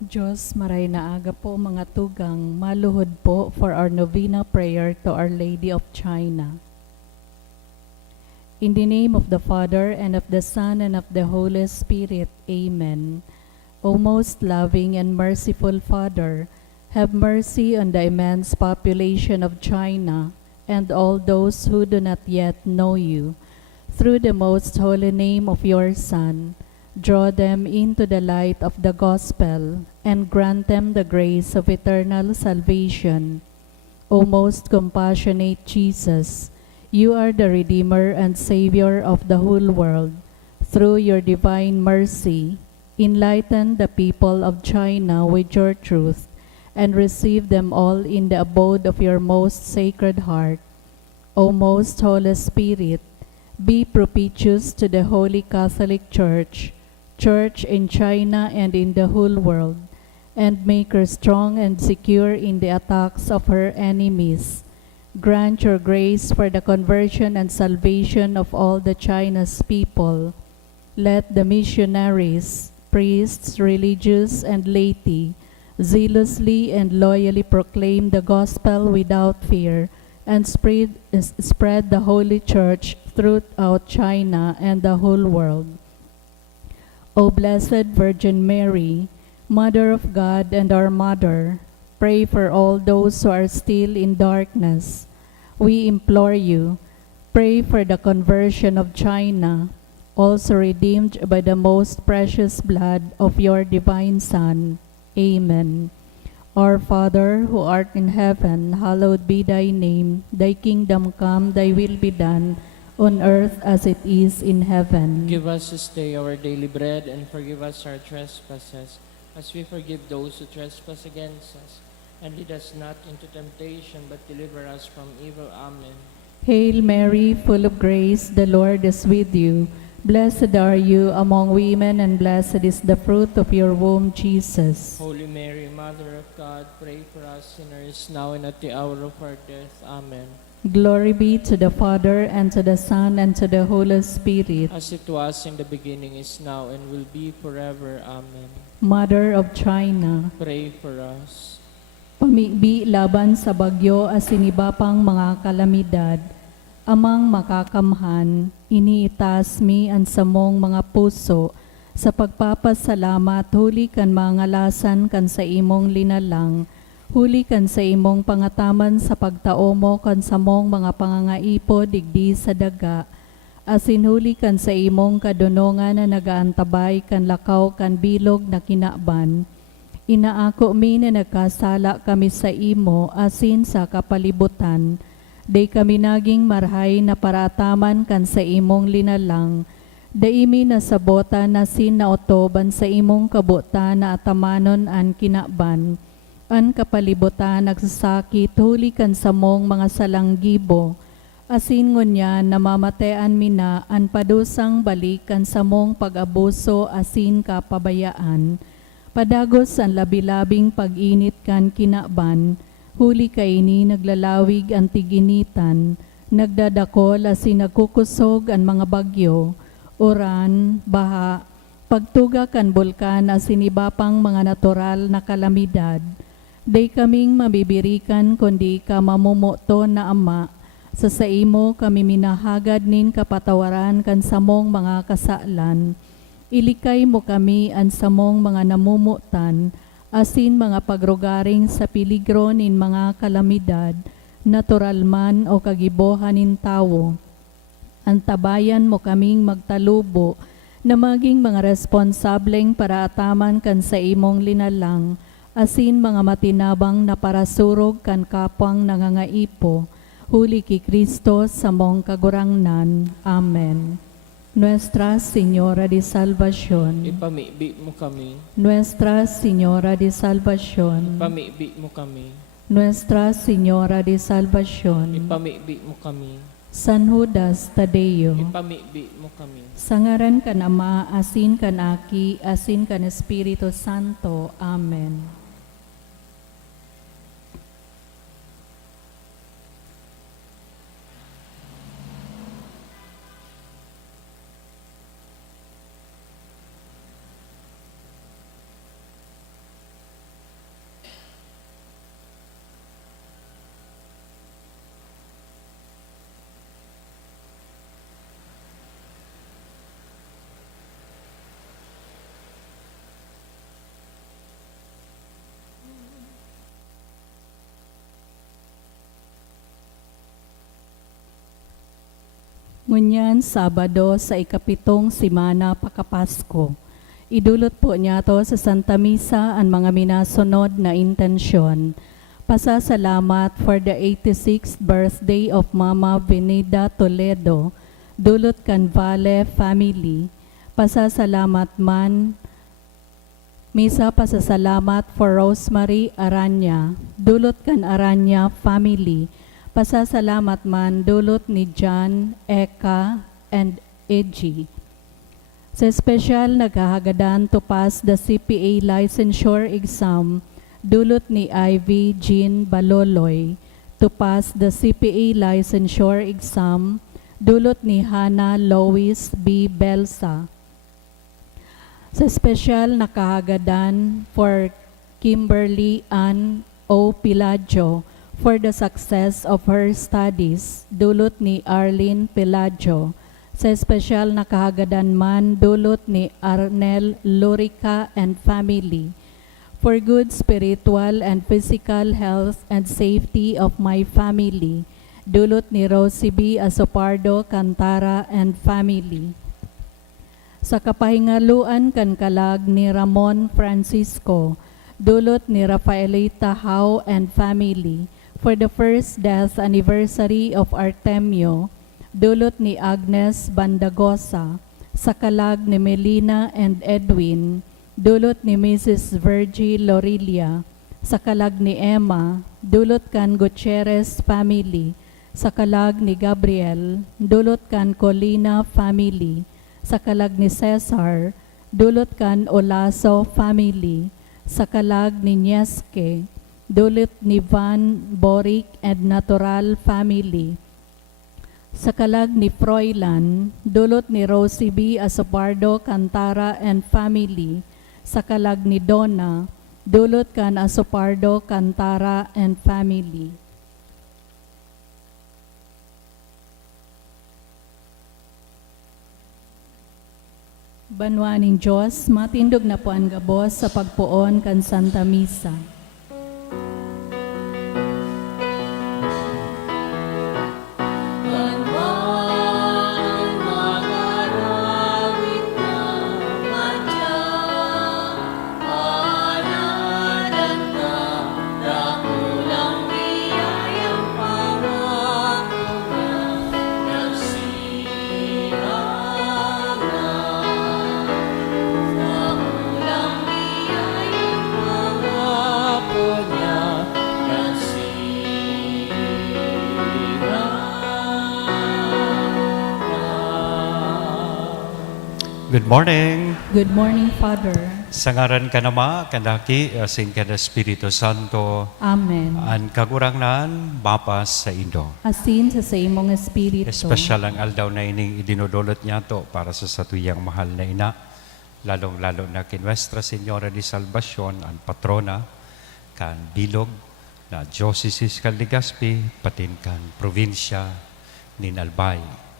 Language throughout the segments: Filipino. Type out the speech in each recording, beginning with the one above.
Diyos, maray na aga po mga tugang, maluhod po for our novena prayer to Our Lady of China. In the name of the Father, and of the Son, and of the Holy Spirit. Amen. O most loving and merciful Father, have mercy on the immense population of China and all those who do not yet know you. Through the most holy name of your Son, draw them into the light of the gospel and grant them the grace of eternal salvation. O most compassionate Jesus, you are the Redeemer and Savior of the whole world. Through your divine mercy, enlighten the people of China with your truth and receive them all in the abode of your most sacred heart. O most Holy Spirit, be propitious to the Holy Catholic Church, Church in China and in the whole world, and make her strong and secure in the attacks of her enemies. Grant your grace for the conversion and salvation of all the China's people. Let the missionaries, priests, religious, and laity zealously and loyally proclaim the gospel without fear and spread the Holy Church throughout China and the whole world. O Blessed Virgin Mary, Mother of God and our Mother, pray for all those who are still in darkness. We implore you, pray for the conversion of China, also redeemed by the most precious blood of your divine Son. Amen. Our Father, who art in heaven, hallowed be thy name. Thy kingdom come, thy will be done, on earth as it is in heaven. Give us this day our daily bread, and forgive us our trespasses, as we forgive those who trespass against us. And lead us not into temptation, but deliver us from evil. Amen. Hail Mary, full of grace, the Lord is with you. Blessed are you among women, and blessed is the fruit of your womb, Jesus. Holy Mary, Mother of God, pray for us sinners, now and at the hour of our death. Amen. Glory be to the Father, and to the Son, and to the Holy Spirit. As it was in the beginning, is now, and will be forever. Amen. Mother of China, Pray for us. pamibi laban sa bagyo as sinibapang mga kalamidad, amang makakamhan, iniitas mi ang samong mga puso, sa pagpapasalamat huli kan mga lasan kan sa imong linalang, huli kan sa imong pangataman sa pagtao mo kan samong mga pangangaipo digdi sa daga, asin huli kan sa imong kadunongan na nagaantabay kan lakaw kan bilog na kinaban. Inaako mi na nagkasala kami sa imo asin sa kapalibutan, day kami naging marhay na parataman kan sa imong linalang, daimi na sabota na sinaotoban sa imong kabutan na atamanon an kinaban, an kapalibutan nagsasakit huli kan sa mong mga salanggibo, asin ngunya namamatean mina an padusang balikan sa mong pag-abuso asin kapabayaan, padagos ang labilabing pag-init kan kinaban, huli kaini naglalawig ang tiginitan, nagdadakol asin nagkukusog ang mga bagyo, uran, baha, pagtuga kan bulkan asin iba pang mga natural na kalamidad. Day kaming mabibirikan kundi ka mamumuto na Ama, sa imo kami minahagad nin kapatawaran kan samong mga kasalan. Ilikay mo kami an samong mga namumutan, asin mga pagrugaring sa piligro nin mga kalamidad, natural man o kagibohan nin tawo. Antabayan mo kaming magtalubo, na maging mga responsableng para ataman kan sa imong linalang, asin mga matinabang na parasurog kan kapwang nangangaipo, huli ki Kristo sa mong kagurangnan. Amen. Nuestra Señora de Salvación, Ipamibi mo kami. Nuestra Señora de Salvación, Ipamibi mo kami. Nuestra Señora de Salvación, Ipamibi mo kami. San Judas Tadeo, Ipamibi mo kami. sangaran kan Ama, asin kan Aki, asin kan Espiritu Santo. Amen. Ngunyan Sabado sa ikapitong simana pakapasko. Idulot po niya to sa Santa Misa ang mga minasunod na intensyon. Pasasalamat for the 86th birthday of Mama Venida Toledo, dulot kan Vale family. Pasasalamat man, Misa pasasalamat for Rosemary Aranya, dulot kan Aranya family. Pasasalamat man dulot ni John, Eka, and Edgy. Sa special naghahagadan to pass the CPA licensure exam, dulot ni Ivy Jean Baloloy. To pass the CPA licensure exam, dulot ni Hannah Lois B. Belsa. Sa special nakahagadan for Kimberly Ann O. Pilaggio for the success of her studies, dulot ni Arlene Pilaggio. Sa special nakahagadan man, dulot ni Arnel Lurica and family. For good spiritual and physical health and safety of my family, dulot ni Rosie B. Asopardo Cantara and family. Sa kapahingaluan kan kalag ni Ramon Francisco, dulot ni Rafaelita Hao and family. For the first death anniversary of Artemio, dulot ni Agnes Bandagosa. Sa kalag ni Melina and Edwin, dulot ni Mrs. Virgie Lorilia. Sa kalag ni Emma, dulot kan Gutierrez family. Sa kalag ni Gabriel, dulot kan Colina family. Sa kalag ni Cesar, dulot kan Olaso family. Sa kalag ni Nieske, dulot ni Van Boric and Natural family. Sa kalag ni Froilan, dulot ni Rosie B. Asopardo Cantara and family. Sa kalag ni Donna, dulot kan Asopardo Cantara and family. Banwaning Diyos, matindog na po ang gabos sa pagpuon kan Santa Misa. Good morning. Good morning, Father. Sa ngaran ka nama, kandaki, asin ka na Espiritu Santo, Amen. ang kagurangnan, mapas sa Indo. Asin sa imong espiritu. Espesyal ang aldaw na ining idinudulot niya to para sa satuyang mahal na ina, lalong-lalo na kay Nuestra Señora de Salvacion, ang patrona, kan bilog na Diocese kan Legazpi, patin kan probinsya nin Albay.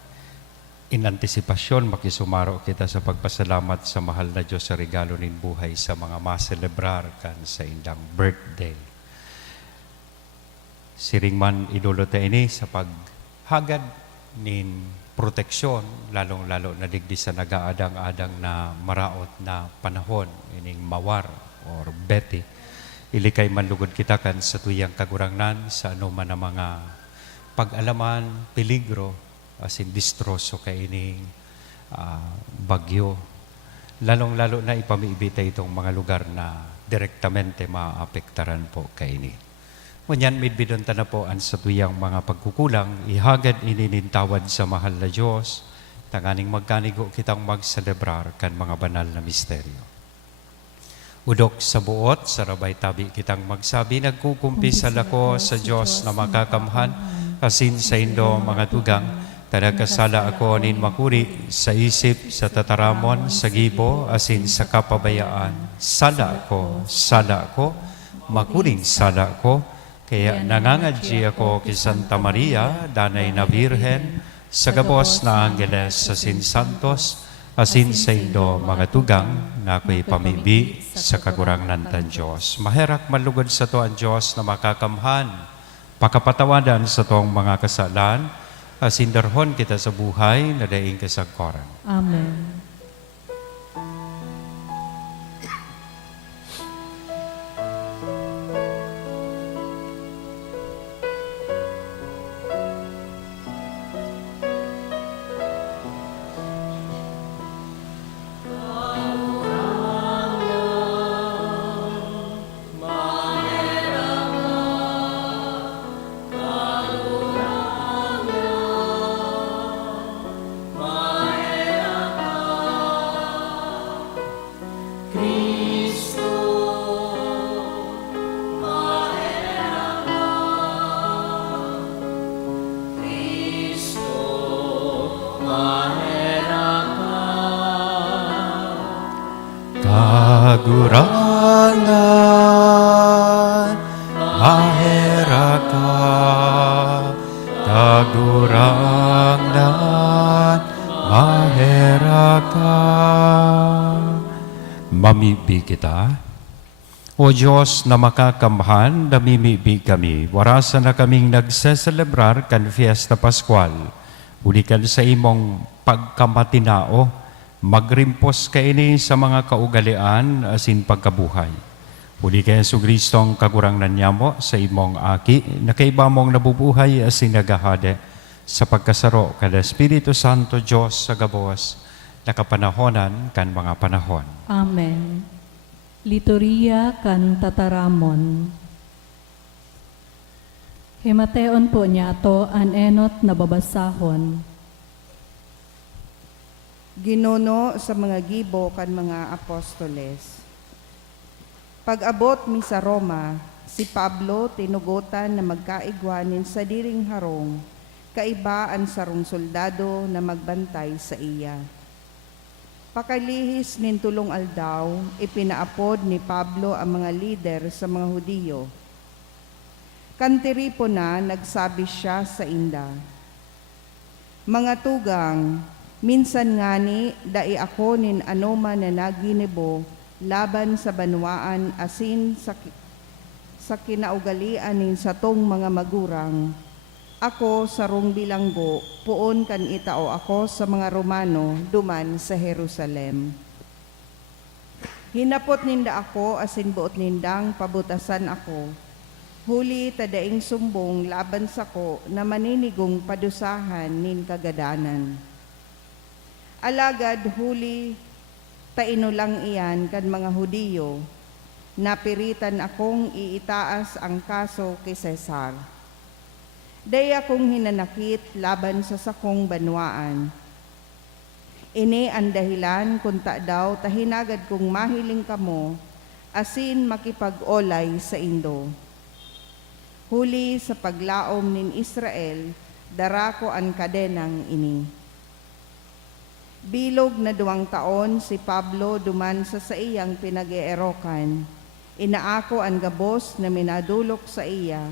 In antisipasyon, makisumaro kita sa pagpasalamat sa mahal na Diyos sa regalo nin buhay sa mga maselebrar kan sa indang birthday. Siring man idulot ini sa paghagad nin proteksyon, lalong-lalo na digdi sa nagaadang-adang na maraot na panahon, ining mawar or beti. Ilikay manlugod kita kan sa tuyang kagurangnan sa anuman na mga pag-alaman, peligro, asin distroso kay ining bagyo. Lalong-lalo na ipamiibita itong mga lugar na direktamente maapektaran po kay ini. Ngunyan, midbidon ta na po ang sa tuyang mga pagkukulang, ihagad ininintawad sa mahal na Diyos, tanganing magkanigo kitang magselebrar kan mga banal na misteryo. Udok sa buot, sa rabay tabi kitang magsabi, nagkukumpisal ako sa Diyos na makakamhan, asin sa Indo mga tugang, Tadagkasala ako nin makuri sa isip, sa tataramon, sa gibo, asin sa kapabayaan. Sala ko, makuring sala ko, kaya nangangadji ako kay Santa Maria, danay na Birhen, sa gabos na Angeles, asin Santos, asin sa Indo mga tugang, na ako'y pamibi sa kagurangnan tan Diyos. Maherak malugod sa to ang Diyos na makakamhan, pakapatawadan sa tong mga kasalan, Asindarhon kita sa buhay na daing kasagkoran. Amen. Kagurangan, mahera ka. Kagurangan, mahera ka. Mamibig kita. O Diyos na makakamhan, namimibig kami. Warasan na kaming nagseselebrar kan Fiesta Pascual. Ulikan sa imong pagkamatinao, magrimpos kaini sa mga kaugalian asin pagkabuhay. Uli kay Yesu Kristong kagurangnan niya mo sa imong aki, na kay mong nabubuhay asin nagahade sa pagkasaro kada Espiritu Santo Diyos sa gabos, nakapanahonan kan mga panahon. Amen. Lituria kan tataramon. Himateon po niya to an enot na babasahon. Ginuno sa mga gibo kan mga apostoles. Pag-abot mi sa Roma, si Pablo tinugutan na magkaigwanin sa diring harong, kaibaan sarong soldado na magbantay sa iya. Pakalihis nin tulong aldaw, ipinaapod ni Pablo ang mga lider sa mga Hudiyo. Kantiripo na nagsabi siya sa inda, "Mga tugang, minsan ngani dai ako nin anoma na naginibo laban sa banwaan asin sa kinaugalian nin satong mga magurang. Ako sarong bilanggo, puon kan itao ako sa mga Romano duman sa Jerusalem. Hinapot ninda ako asin buot nindang pabutasan ako. Huli tadaing sumbong laban sa ko na maninigong padusahan nin kagadanan. Alagad huli taino lang iyan kan mga Hudiyo, napiritan akong iitaas ang kaso kay Cesar. Day akong hinanakit laban sa sakong banwaan. Ini ang dahilan kung ta daw tahinagad kong mahiling kamo, asin makipag-olay sa Indo. Huli sa paglaom nin Israel, darako ang kadenang ini. Bilog na 2 taon si Pablo duman sa iyang pinag-eerokan. Inaako ang gabos na minadulok sa iya.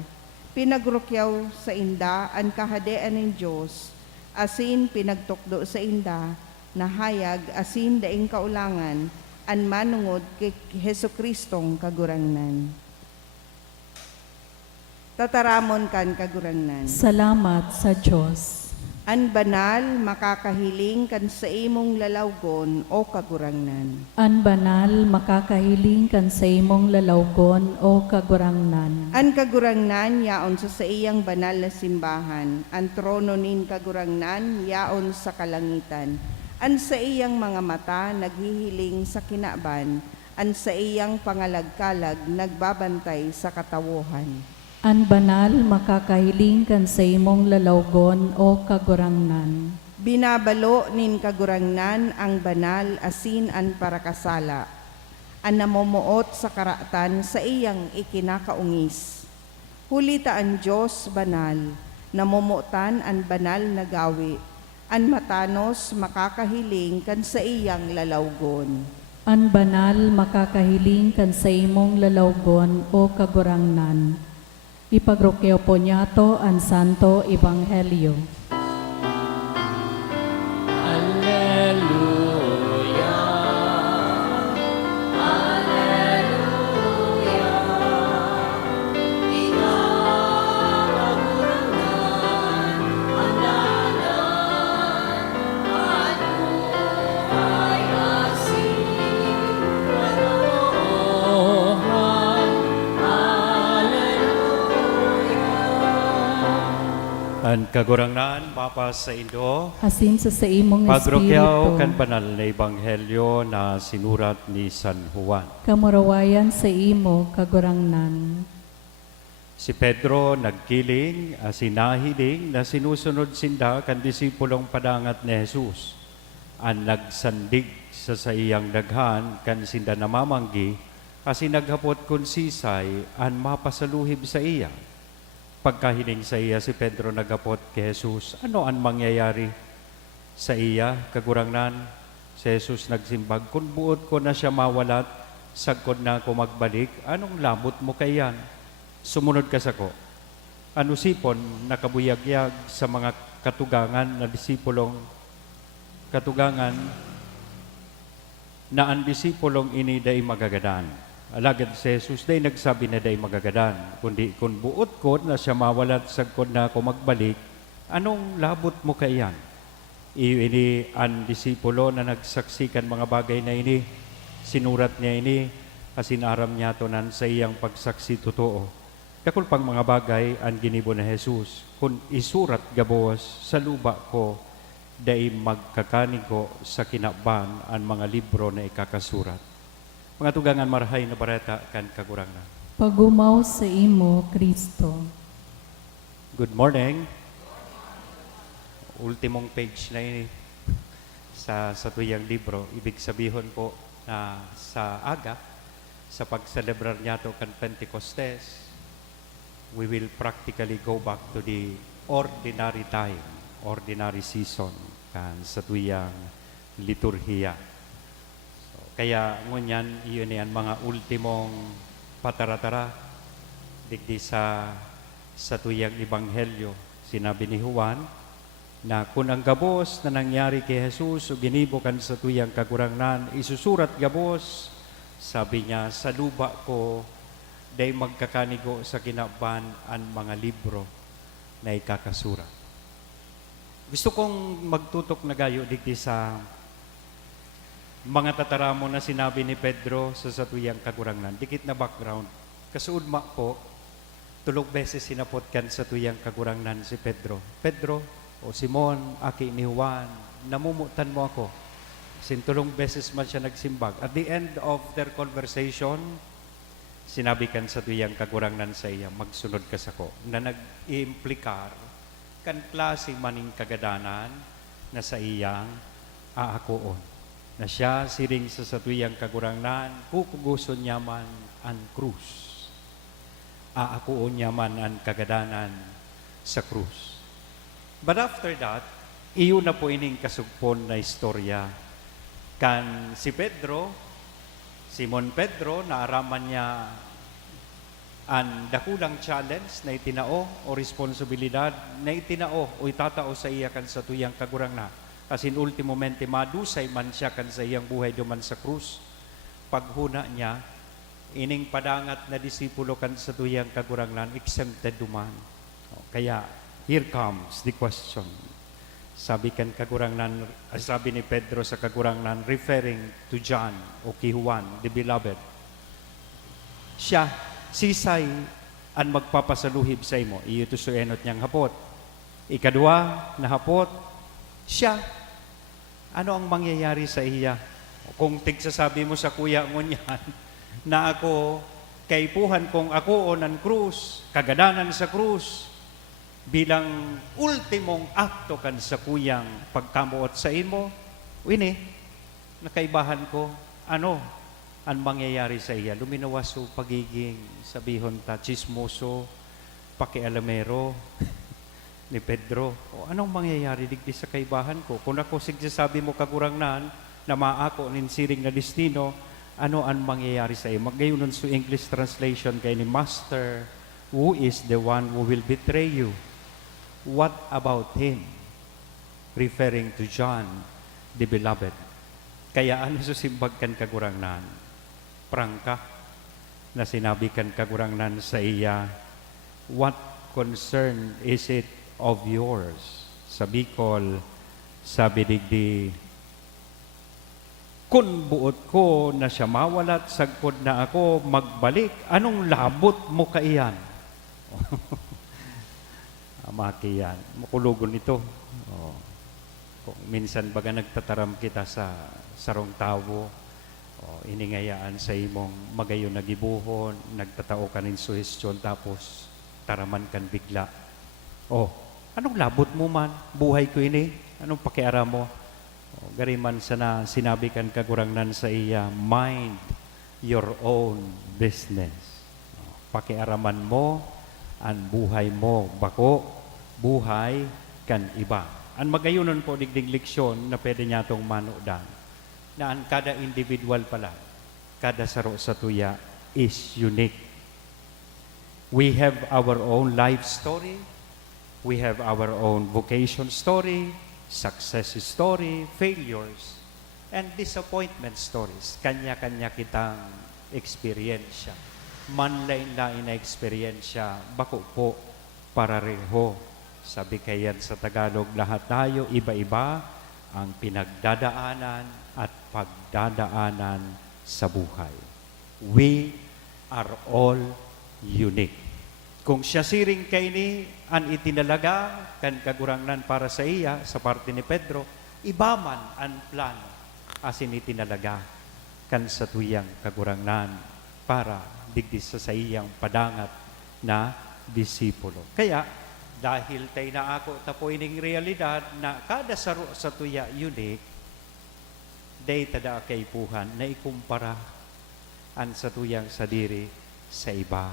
Pinagrukyaw sa inda ang kahadean ng Diyos, asin pinagtukdo sa inda na hayag asin daing kaulangan an manungod kay Hesu Kristong kagurangnan." Tataramon kan kagurangnan. Salamat sa Diyos. An banal makakahiling kan sa imong lalawgon o kagurangnan. An banal makakahiling kan sa imong lalawgon o kagurangnan. An kagurangnan yaon sa iyang banal na simbahan. An trono nin kagurangnan yaon sa kalangitan. An sa iyang mga mata naghihiling sa kinaban. An sa iyang pangalagkalag nagbabantay sa katawuhan. An banal makakahiling kan sa imong lalawgon o kagurangnan. Binabalo nin kagurangnan ang banal asin an parakasala. An namumuot sa karatan sa iyang ikinakaungis. Hulita ang Diyos banal, namumutan ang banal na gawi. An matanos makakahiling kan sa iyang lalawgon. An banal makakahiling kan sa imong lalawgon o kagurangnan. Ipagrukyaw po niya to ang Santo Ebanghelyo. Alleluia. Alleluia. Ikaw ang kagurangnan, ang An kagurangnan, Papa sa Indo, asin sa imong pagrokyaw kan espiritu, banal na ebanghelyo na sinurat ni San Juan. kamurawayan sa imo kagurangnan. Si Pedro nagkiling, sinahiling na sinusunod sinda kan disipulong padangat ni Jesus. An nagsandig sa iyang daghan kan sinda namamanggi, kasi naghapot kun sisay an mapasaluhib sa iya. Pagkahiling sa iya, si Pedro naghapot kay Jesus, ano ang mangyayari sa iya, kagurangnan? Si Jesus nagsimbag, kung buot ko na siya mawalat, sagkod na ako magbalik, anong lamot mo kayan? Sumunod ka sa ko. Ano sipon, nakabuyagyag sa mga katugangan na disipulong katugangan na ang disipulong ini day magagadan. Alagad si Jesus day nagsabi na day magagadan. Kundi kung buot ko na siya mawalat sagkod na ako magbalik, anong labot mo kayan? Ini ang disipulo na nagsaksikan mga bagay na ini, sinurat niya ini, asinaram niya tonan sa iyang pagsaksi totoo. Kakul pang mga bagay ang ginibo na Jesus, kung isurat gabos sa luba ko, day magkakanig ko sa kinaban ang mga libro na ikakasurat. Mga tugangan marahay na bareta kan kagurangnan. Pagumaw sa imo, Kristo. Good morning. Ultimong page na ini sa tuyang libro. Ibig sabihin po na sa aga, sa pagselebrar niya to kan Pentecostes, we will practically go back to the ordinary time, ordinary season kan sa tuyang liturhiya. Kaya ngunyan, iyon yan mga ultimong pataratara digdi sa tuyang ebanghelyo. Sinabi ni Juan na kung ang gabos na nangyari kay Jesus o ginibo kan sa tuyang kagurangnan, isusurat gabos, sabi niya, sa luba ko, day magkakanigo sa kinaban ang mga libro na ikakasurat. Gusto kong magtutok na gayo digdi sa mga tataramo na sinabi ni Pedro sa satuyang kagurangnan. Dikit na background. Kasuudma po, 3 beses sinapot kan sa tuyang kagurangnan si Pedro. Pedro o Simon, aki ni Juan, namumutan mo ako. Sin 3 beses man siya nagsimbag. At the end of their conversation, sinabi kan sa tuyang kagurangnan sa iya, magsunod ka sa ko, na nag-iimplikar kan klase maning kagadanan na sa iyang aakoon. Na siya siring sa satuyang kagurangnan, kukuguson niya man ang krus. Aakuon niya man ang kagadanan sa krus. But after that, iyon na po ining kasugpon na istorya. Kan si Pedro, Simon Pedro, naaraman niya ang dakulang challenge na itinao o responsibilidad na itinao o itatao sa iya kan satuyang kagurangnan. Kasi in ultimo mente, madusay man siya kan sa iyang buhay duman sa krus. Paghuna niya, ining padangat na disipulo kan sa tuyang kagurangnan, exempted duman. Kaya, here comes the question. Sabi kan kagurangnan, sabi ni Pedro sa kagurangnan, referring to John o kay Juan, the beloved. Siya, sisay ang magpapasaluhib sa imo. Iyo to suenot niyang hapot. Ikadua na hapot, siya, ano ang mangyayari sa iya? Kung tigsasabi mo sa kuya mo niyan, na ako, kaipuhan kong ako o ng krus, kagadanan sa krus, bilang ultimong akto kan sa kuyang pagkamuot sa imo, wini, nakaibahan ko, ano ang mangyayari sa iya? Luminawas o pagiging, sabihon ta, chismoso, pakialamero, ni Pedro, o anong mangyayari digdi sa kaibahan ko? Kung ako sigsasabi mo kagurangnan na maako nin siring na destino, ano ang mangyayari sa iyo? Magayon sa English translation kay ni Master, who is the one who will betray you? What about him? Referring to John, the beloved. Kaya ano susimbag kan kagurangnan? Prangka na sinabi kan kagurangnan sa iya, what concern is it of yours? Sa Bicol, sabi digdi, kung buot ko na siya mawalat, sagpod na ako magbalik, anong labot mo kaiyan? makiyan. Makulugon ito. Oh. Kung minsan baga nagtataram kita sa sarong tawo, iningayaan sa imong magayon na gibuhon, nagtatao ka nin suhestyon, tapos taraman kan bigla. Anong labot mo man? Buhay ko ini? Anong pakiaram mo? Gariman sana sinabi kan kagurangnan sa iya, mind your own business. Pakiaraman mo, ang buhay mo, bako, buhay kan iba. Ang magayunon po digdig leksyon na pwede niya itong manudan, na ang kada individual pala, kada saro sa tuya is unique. We have our own life story, we have our own vocation story, success story, failures, and disappointment stories. Kanya-kanya kitang eksperyensya. Manlain-lain na eksperyensya, bako po, parareho. Sabi kayan sa Tagalog, lahat tayo, iba-iba ang pinagdadaanan at pagdadaanan sa buhay. We are all unique. Kung siya siring kay ni, an itinalaga, kan kagurangnan para sa iya, sa parte ni Pedro, ibaman ang plano, asin itinalaga, kan sa tuyang kagurangnan, para digdi sa iyang padangat na disipulo. Kaya, dahil tayo na ako tapo ining realidad na kada saro sa tuya unique, day tada kay puhan na ikumpara an sa tuyang sadiri sa iba.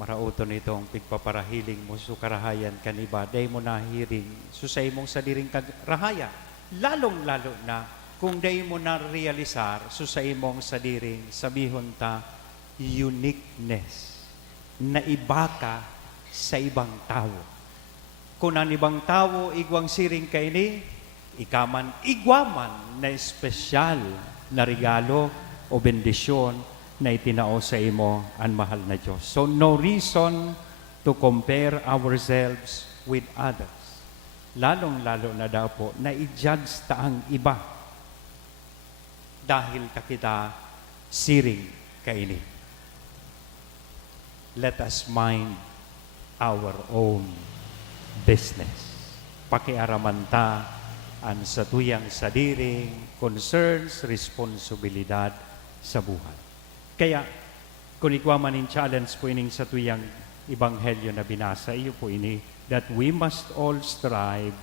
Marauton itong pigpaparahiling mo sukarahayan kaniba, day mo nahiring susay mong sadiring kagrahayan. Lalong-lalo na kung day mo na-realisar susay mong sadiring sabihon ta uniqueness, na iba ka sa ibang tao. Kung ang ibang tao igwang siring kay ni, ikaman igwaman na espesyal na regalo o bendisyon na itinao sa imo ang mahal na Diyos. So no reason to compare ourselves with others. Lalong-lalo na daw po na i-judge ta ang iba dahil kakita siring kay ni. Let us mind our own business. Pakiaraman ta ang sa tuyang sadiring concerns, responsibilidad sa buhay. Kaya, kung ikaw man in challenge po ining sa tuyang ebanghelyo na binasa, iyo po ini, that we must all strive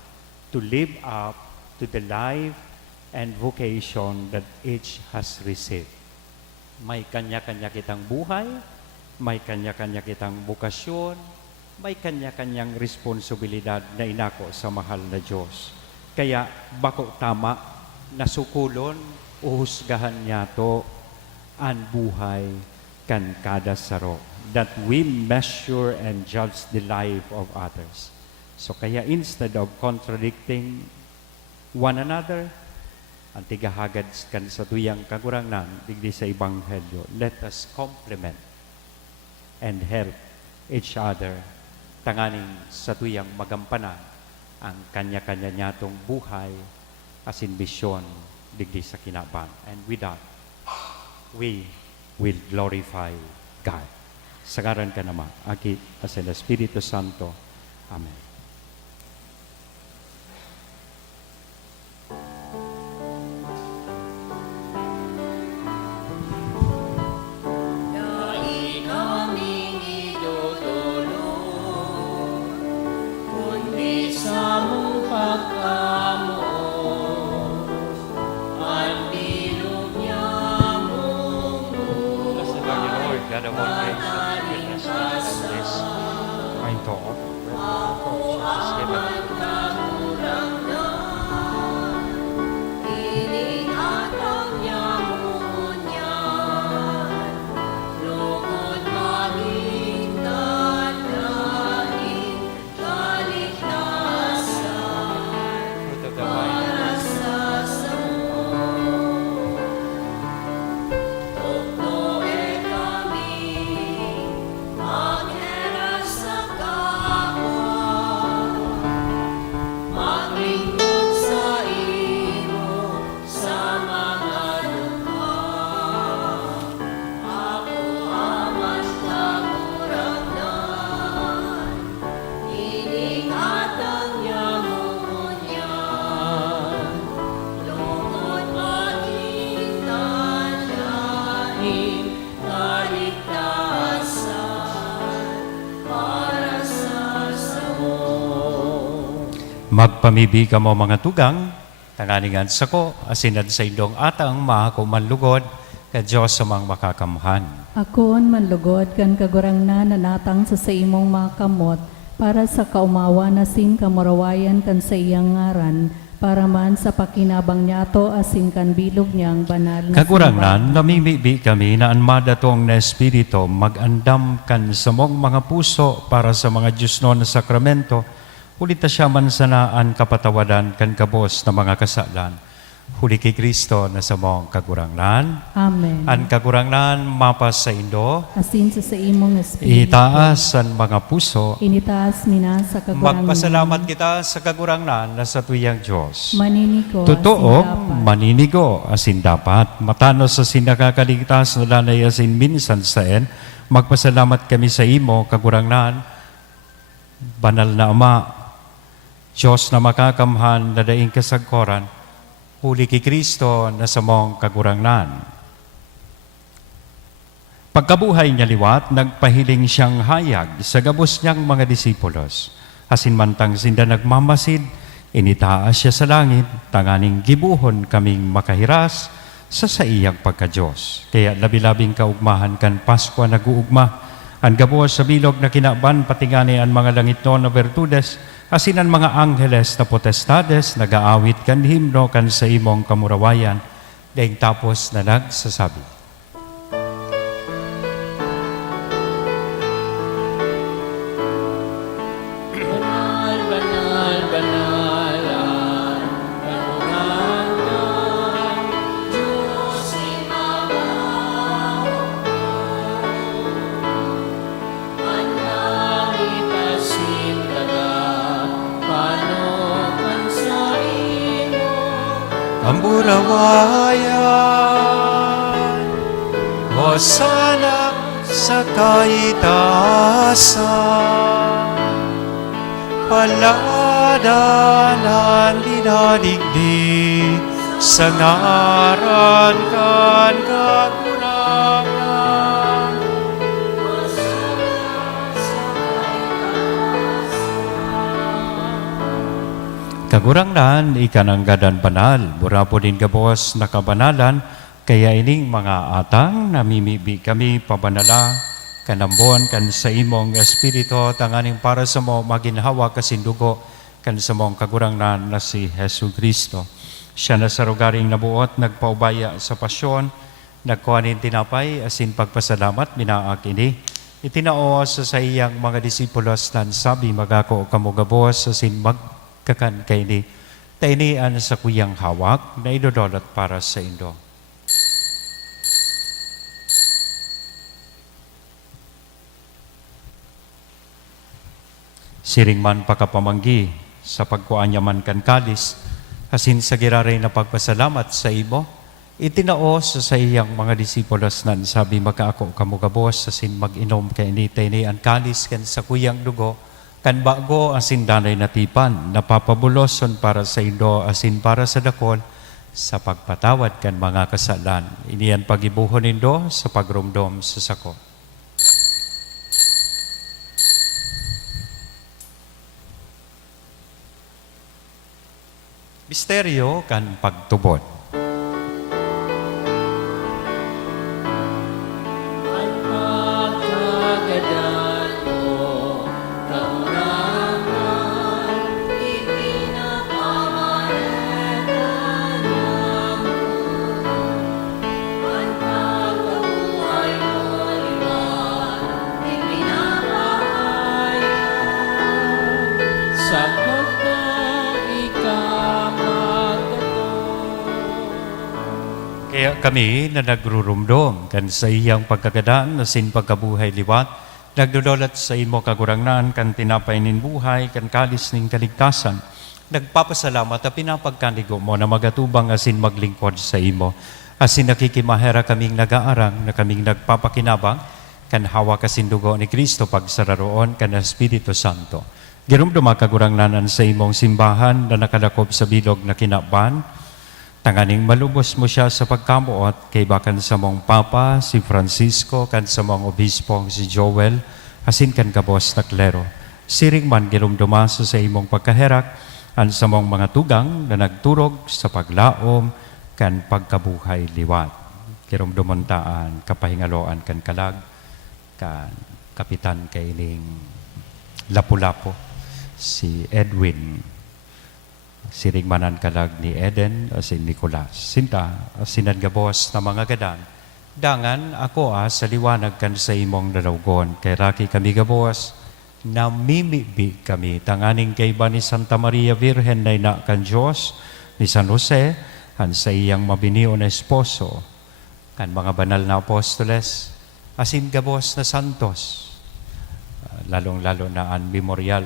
to live up to the life and vocation that each has received. May kanya-kanya kitang buhay, may kanya-kanya kitang bukasyon, may kanya-kanyang responsibilidad na inako sa mahal na Diyos. Kaya bako tama, nasukulon, uhusgahan niya to ang buhay kan kada saro, that we measure and judge the life of others. So kaya instead of contradicting one another, ang tigahagad kan sa tuyang kagurangnan, digdi sa ebanghelyo, let us complement and help each other, tanganing sa tuyang magampanan ang kanya-kanya niyatong buhay asin bisyon digdi sa kinaban. And with that, we will glorify God. Sa ngaran ka naman, Aki, asin Espiritu Santo. Amen. God of all grace, that goodness and this kind to all, is given. Fruit of the vine. Magheras sa Magpamibi ka mo mga tugang, tanganingan sa ko, asinad sa indong atang mahako manlugod, ka Diyos samang makakamhan. Akoon manlugod kan kagurang na nanatang sa imong mga kamot, para sa kaumawa na sin kamurawayan kan sa iyang ngaran, para man sa pakinabang niyato asin kan bilog niyang banal na Kagurangnan, namimibi kami na anmada tong na Espiritu mag-andam kan sa mong mga puso para sa mga Diyos no na sakramento, hulita siya man sanaan kapatawadan kan kabos na mga kasalan. Huli kay Kristo na sa mong kagurangnan. Amen. An kagurangnan mapas sa Indo, Asin sa imong espiritu. itaas ang mga puso, Initaas mina sa kagurang. magpasalamat kita sa kagurangnan na sa tuyang Diyos. Maninigo. Totoo, asin dapat. maninigo asin dapat. Matano sa sinakakaligtas na lanay asin minsan saen, magpasalamat kami sa imo, kagurangnan, banal na Ama, Diyos na makakamhan na daing kasagkoran, huli kay Kristo na sa mong kagurangnan. Pagkabuhay niya liwat, nagpahiling siyang hayag sa gabos niyang mga disipulos. Asin mantang sinda nagmamasid, initaas siya sa langit, tanganing gibuhon kaming makahiras sa iyang pagka-Diyos. Kaya labi-labing kaugmahan kan Paskwa nag-uugma, ang gabos sa bilog na kinaban, patingani ang mga langit no na virtudes, asin ang mga angheles na potestades, nag-aawit kan himno kan sa imong kamurawayan, daing tapos na nagsasabi. Banal, banal, banal ang pangalan, Diyos ang langit asin dagat, panokan sa imo. Kamurawayan, Hosana sa kaitaasan, paladanan dinadigdig sa ngaran kan kagurangan. Kagurangnan, ikananggadan banal, murapo din gabos na kabanalan, kaya ining mga atang namimibi kami pabanala, kanambon kan sa imong espiritu, tanganing para sa mo maginhawa kasindugo, kan sa mong kagurangnan na si Hesu Kristo. Siya na sa rugaring nabuot, nagpaubaya sa pasyon, nagkuhanin tinapay, asin pagpasalamat, minaak ini. Itinao sa iyang mga disipulos nan sabi, magako kamugabos, asin magkakan kay ni. Tainian sa kuyang hawak, na idodolot para sa Indo. Siring man pakapamanggi sa pagkuanya man kan kalis, asin sa giraray na pagpasalamat sa imo, itinao sa iyang mga disipulos nan sabi, makaako kamugabos, asin mag-inom kay ni ang kalis kan sa kuyang dugo, kan bago asin danay natipan, napapabuloson para sa Indo, asin para sa dakol, sa pagpatawad kan mga kasalan. Iniyan pagibuhon nindo sa pagrumdom sa sako. Misteryo kan pagtubod. Ang pagkagadan mo, kaurangan, ipinapamaletan niya mo. Ang pagkabuhay mo, liwan, ipinapahayag, sapagkat ikaw Kaya kami na nagrurumdom kan sa iyang pagkagadaan na sin pagkabuhay liwat, nagdudolat sa imo kagurangnan kan tinapay nin buhay, kan kalis ning kaligtasan. Nagpapasalamat at pinapagkanigo mo na magatubang asin maglingkod sa imo. Asin nakikimahera kaming nag-aarang na kaming nagpapakinabang kan hawa kasindugo ni Kristo pagsararoon kan Espiritu Santo. Girumduma kagurangnanan sa imong simbahan na nakadakop sa bilog na kinaban, tanganing malubos mo siya sa pagkamuot kay bakan sa mong Papa, si Francisco, kan sa mong Obispong si Joel, asin kan kabos na klero. Siring man girumduma sa imong pagkaherak, ang samong mga tugang na nagturog sa paglaom kan pagkabuhay liwat. Kirumdumontaan, kapahingaloan kan kalag, kan kapitan kaining Lapu-Lapu, si Edwin, sirigmanan kalag ni Eden, si Nicolas. Sinta, sinadgabos na mga gadan, dangan ako sa liwanag kan sa imong dalawgon, kay raki kami gabos, namimibi kami, tanganing kay ba ni Santa Maria Virgen na ina kan Diyos, ni San Jose, han sa iyang mabiniyo na esposo, kan mga banal na apostoles, asin gabos na santos, lalong-lalo na ang memorial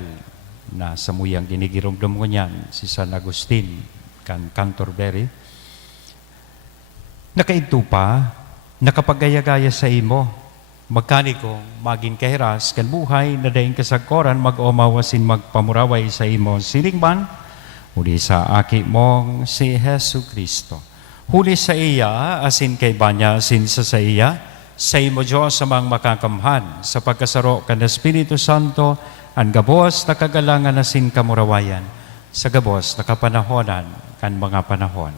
na samuyang ginigirumdum ko niyan, si San Agustin, kan Canterbury, nakainto pa, nakapagayagaya sa imo, magkaniko, maging kahiras, kan buhay, na daing kasagkoran, mag-omawasin magpamuraway sa imo, silingman, huli sa aki mong si Hesu Kristo. Huli sa iya, asin kay banya, asin sa iya, sa imo Diyos amang makakamhan, sa pagkasaro kan Espiritu Santo, ang gabos na kagalangan asin kamurawayan, sa gabos na kapanahonan kan mga panahon.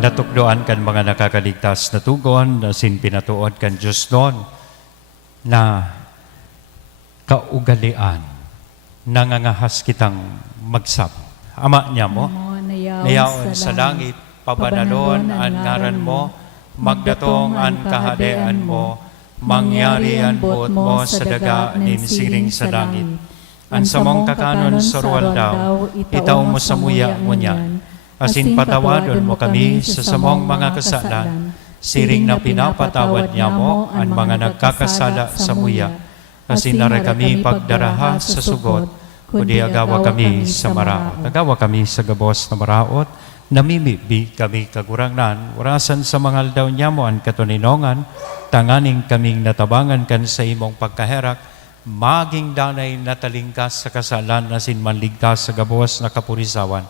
Natukdoan kan mga nakakaligtas na tugon, na sin pinatuod kan Diyos doon, na kaugalian, nangangahas kitang magsab. Ama niya mo, nayaon sa langit, pabanalon ang ngaran mo, magdatong ang kahadean mo, mangyari ang buot mo sa daga nin siring sa langit. Ang samong kakanon sa ruwal daw, itaw mo sa muya mo niyan, asin patawadon mo kami sa samong mga kasalan, siring na pinapatawad niya mo ang mga nagkakasala sa muya, asin nara kami pagdaraha sa sugot, kundi agawa kami sa maraot. Agawa kami sa gabos na maraot, namimibi kami kagurangnan, warasan sa mga aldaw niya mo ang katuninongan, tanganing kaming natabangan kan sa imong pagkaherak, maging danay natalingkas sa kasalan, asin manligtas sa gabos na kapurisawan,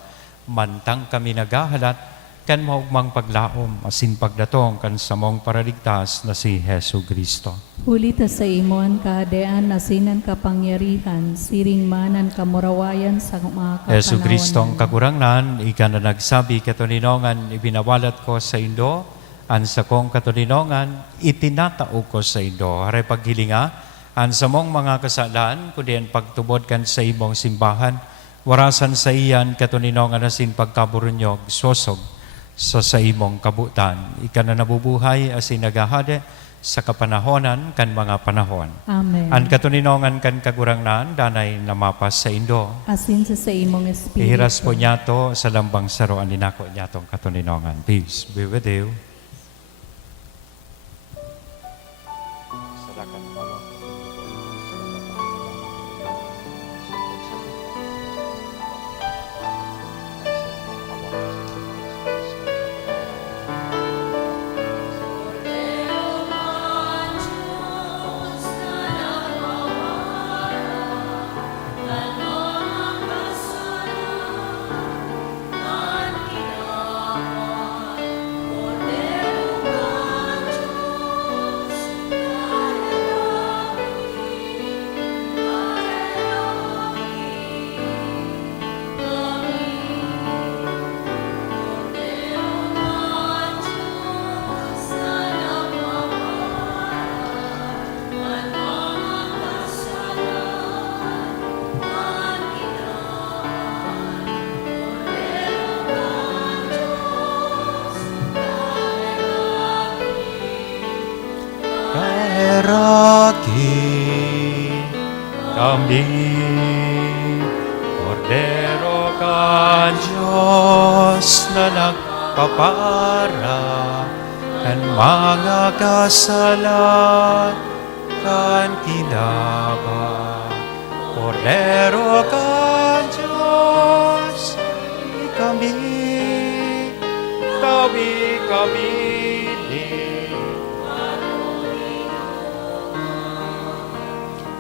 mantang kami nagahalat, kan maugmang paglaom, asin pagdatong kan samong paraligtas na si Hesu Kristo. Huli ta sa imon kahadean asinan kapangyarihan, siring manan kamurawayan sa mga kapanawan. Hesu Kristong kagurangnan, ika na nagsabi katuninongan, ibinawalat ko sa Indo, an sa kong katuninongan, itinatao ko sa Indo. Haray paghilinga, an samong mga kasalan, kundi ang pagtubod kan sa imong simbahan, warasan sa iyan katuninongan asin pagkaburunyog, sosog sa imong kabutan. Ika na nabubuhay asin nagahade sa kapanahonan kan mga panahon. Amen. Ang katuninongan kan kagurangnan, danay namapas sa Indo. Asin sa imong espiritu. Ihiras po niya to sa lambang saroan ninako niya tong katuninongan. Peace be with you. Kami, Kordero ka Diyos na nagpapara kan mga kasalan kan kinaba. Kordero ka Diyos, kami pamili.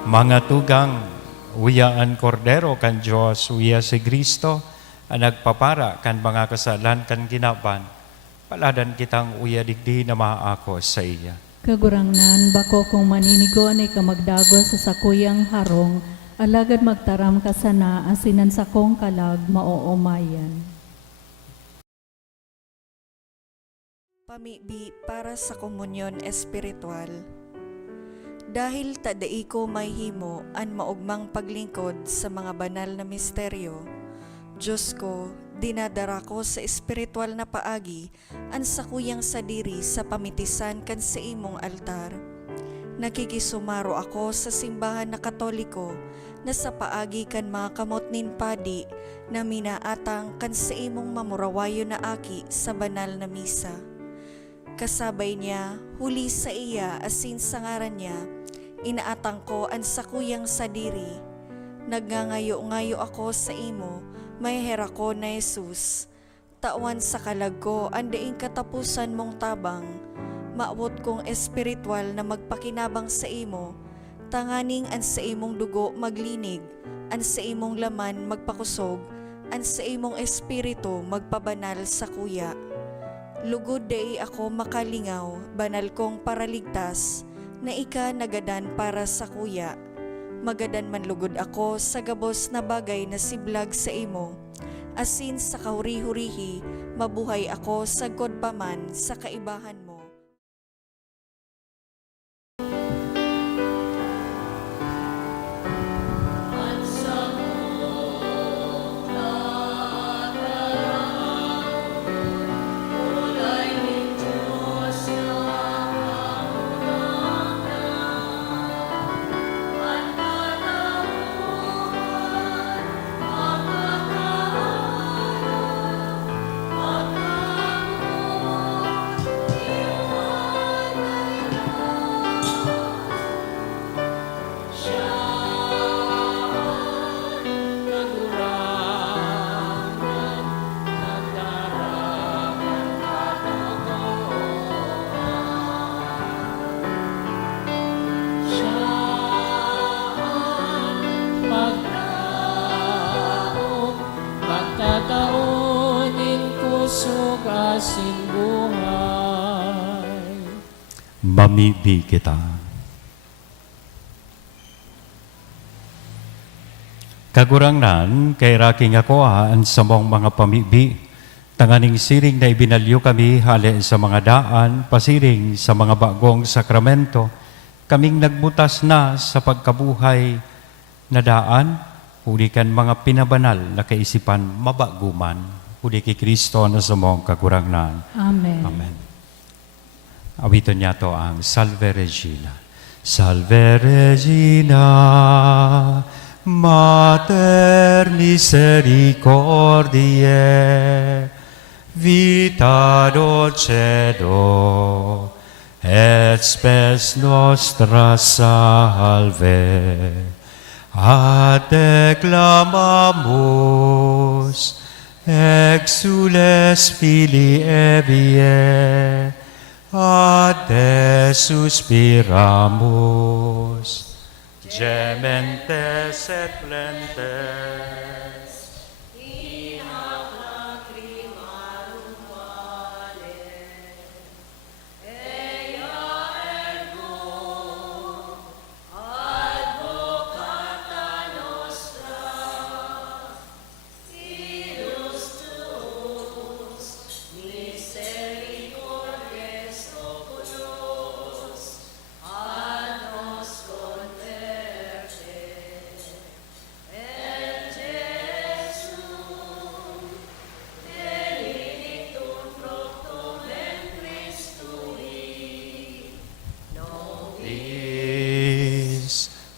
Mga tugang, uyaan kordero kan Diyos, uya si Kristo, ang nagpapara kan mga kasalan kan ginaban, paladan kitang uya digdi na maako sa iya. Kagurangnan, bako kung maninigon ay kamagdagos sa sakuyang harong, alagad magtaram ka sana asinan sa kong kalag maoomayan. Pamibi para sa komunyon espiritual. Dahil tadai ko may himo an maugmang paglingkod sa mga banal na misteryo, Diyos ko, dinadara ko sa espiritual na paagi an sakuyang sadiri sa pamitisan kan sa imong altar. Nakikisumaro ako sa simbahan na Katoliko na sa paagi kan mga kamot nin padi na minaatang kan sa imong mamurawayo na aki sa banal na misa. Kasabay niya, huli sa iya asin sa ngaran niya, inaatang ko ang sakuyang sadiri. Nagngangayo-ngayo ako sa imo, may hera ko na Jesus. Tawan sa kalag ko, andaing katapusan mong tabang. Maawot kong espiritual na magpakinabang sa imo, tanganing an sa imong dugo maglinig, an sa imong laman magpakusog, an sa imong espiritu magpabanal sa kuya. Lugod day ako makalingaw, banal kong paraligtas, na ika nagadan para sa kuya. Magadan man lugod ako sa gabos na bagay na siblag sa imo, asin sa kahuri-hurihi, mabuhay ako sa godpaman sa kaibahan mo. Asin buhay. Mamibi kita. Kagurangnan, kay raking ako ang samong mga pamibi, tanganing siring na ibinalyo kami hali sa mga daan, pasiring sa mga bagong sakramento, kaming nagbutas na sa pagkabuhay na daan, hulikan mga pinabanal na kaisipan mabaguman. Huli kay Kristo na sa mong kagurangnan. Amen. Amen. Awiton niya to ang Salve Regina. Salve Regina, Mater misericordiae, vita dulcedo, et spes nostra salve. Ad declamamus, exules filii Evae, ad te suspiramus, gementes et plentes.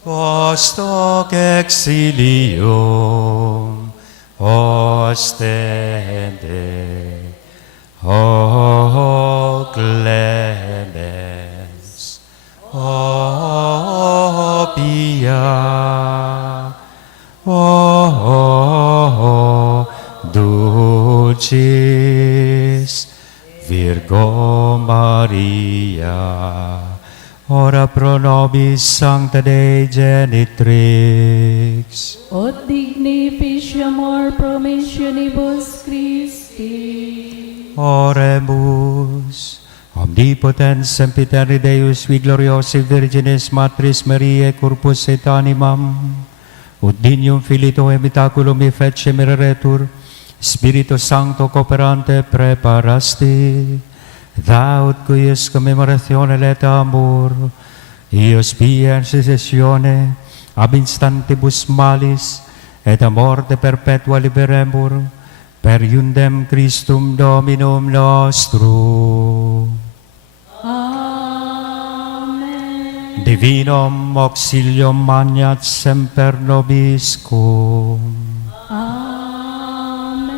Post hoc exilium ostende, o clemens, o pia, o dulcis Virgo Virgo Maria, ora pro nobis Sancta Dei Genitrix, Ut dignificiamur promissionibus Christi. oremus. Omnipotens sempiterni Deus, vi gloriosi Virginis Matris Mariae, corpus et animam, ut dignum Filii Tuae imitaculum mi fecem retur, Spiritus Sancto cooperante preparasti, thou ut cuius commemoratione letamur, ius pia in secessione, ab instantibus malis, et a morte perpetua liberemur, per iundem Christum Dominum nostrum. Amen. Divinum auxilium magnat semper nobiscum. Amen.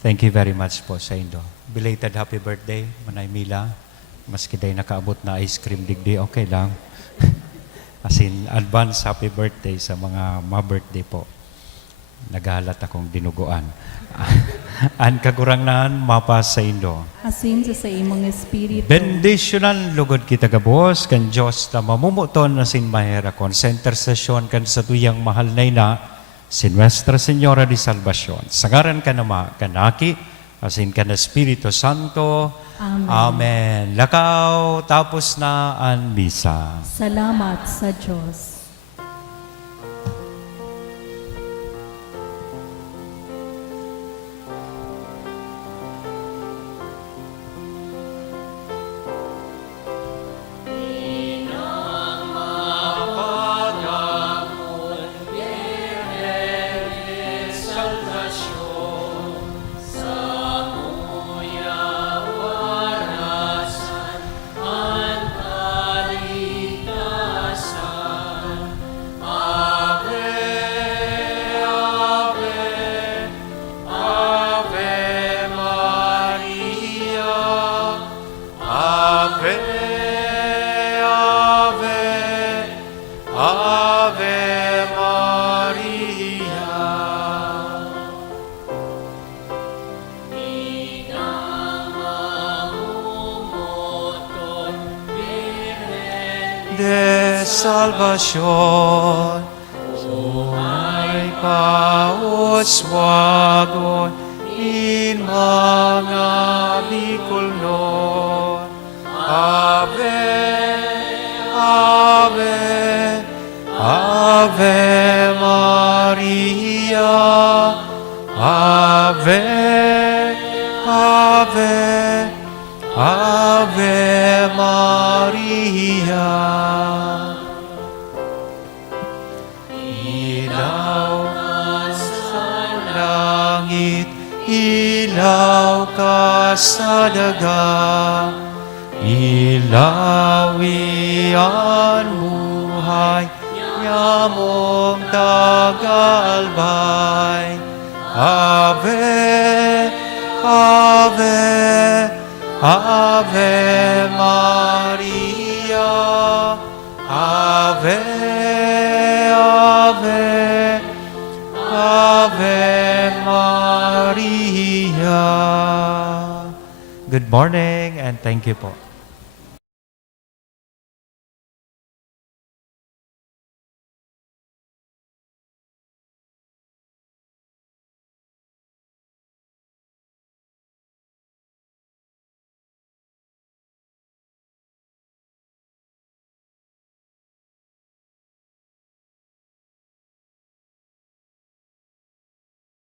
Thank you very much po sa inyo. Belated happy birthday, Manay Mila. Maski day nakaabot na ice cream digdi, okay lang. As in, advance happy birthday sa mga ma-birthday po. Naghalat akong dinuguan. An kagurangnan, mapas sa inyo. Asin sa imong espiritu. Bendicionan lugod kita kabos, kan Diyos na mamumuton na sin mahera kon sa intersesyon kan sa tuyang mahal na ina, si Nuestra Señora de Salvacion. Sagaran ka nama, kanaki, asin ka na Espiritu Santo. Amen. Amen. Lakaw, tapos na ang misa. Salamat sa Diyos. De salvación, sumay kauswagon, in mga bikulnon. Ave, Ave, Ave Maria, Ave, Ave, Ave Maria. Ilaw ka sa langit, ilaw ka sa daga, ilawi ang buhay, yamong tagalbay. Ave, Ave, Ave Maria, Ave, Ave, Ave Maria. Good morning and thank you po.